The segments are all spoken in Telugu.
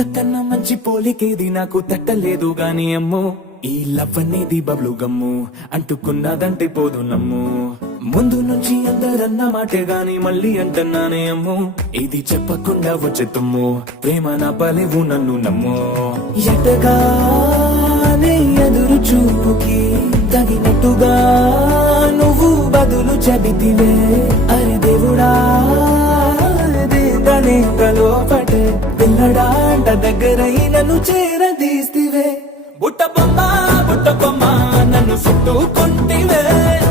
ఇంతకన్నా మంచి పోలికేది నాకు తట్టలేదు గాని అమ్మో ఈ లవ్ అనేది బబ్లు గమ్ము అంటుకున్నదంటే పోదు నమ్ము ముందు నుంచి అందరన్న మాటే గాని మళ్ళీ అంటున్నానే అమ్ము ఇది చెప్పకుండా వచ్చే తుమ్ము ప్రేమ నా పలేవు నన్ను నమ్ము ఎటగానే ఎదురు చూపుకి తగినట్టుగా నువ్వు బదులు చెబితివే అరే దేవుడా లోపటే పిల్లడాంట దగ్గరై నన్ను చేరదీస్తివే బుట్ట బొమ్మ నన్ను చుట్టుకుంటివే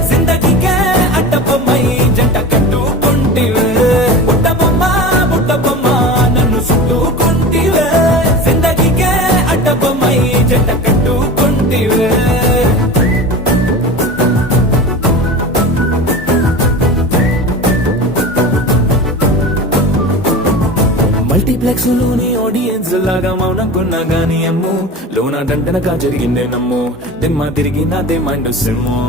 జిందగీకే అట్ట బొమ్మై జంట కట్టుకుంటివే బుట్ట బొమ్మ నన్ను చుట్టుకుంటివే జిందగీకే అట్ట బొమ్మై జంట కట్టుకుంటివే మల్టీప్లెక్స్ లోని ఆడియన్స్ లాగా మౌనంకున్నా గానీ అమ్ము లోన దండనగా జరిగిందే నమ్ము దిమ్మ తిరిగి నాదే మైండ్ సిమ్ము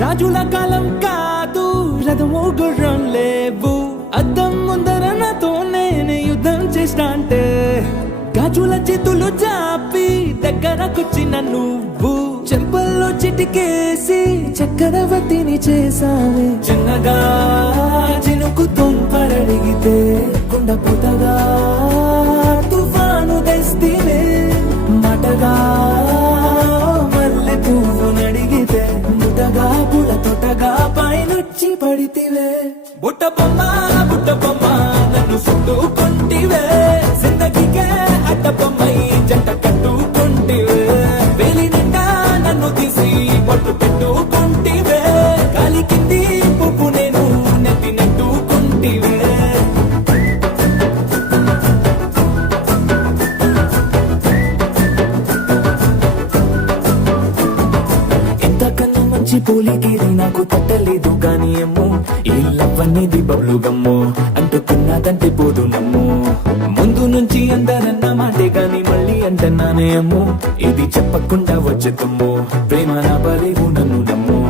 రాజుల కాలం కాదు రథము గుర్రం లేవు అద్దం ముందర నాతో నేను యుద్ధం చేస్తా అంటే గాజుల చేతులు చాపి దగ్గరకొచ్చిన నువ్వు చెంపల్లో చిటికేసి చక్రవర్తిని చేసావే చిన్నగా చినుకు తుంపరడిగితే కుండపోతగా తుఫాను తెస్తేనే మాటగా మల్లె పువ్వు నడిగితే ముటగా పుల తొటగా పైనొచ్చి పడితివే బుట్ట బొమ్మ నన్ను చుట్టుకుంటివే జిందగీకే అట్ట బొమ్మై జంట కట్టుకుంటివే వేలి నిండా నన్ను తీసి పట్టు పెట్టుకుంటివే గాలి కింది పువ్వు నేను నెత్తి నెట్టుకుంటివే పోలికేది నాకు తట్టలేదు గాని అమ్ము ఈ లవ్ అనేది బబ్లు గమ్ము అంటుకున్నదంటే పోదు నమ్ము ముందు నుంచి అందరన్న మాటే గాని మళ్ళీ అంటున్నానే అమ్ము ఇది చెప్పకుండా వచ్చే తుమ్ము ప్రేమ నా పలేవు నన్ను నమ్ము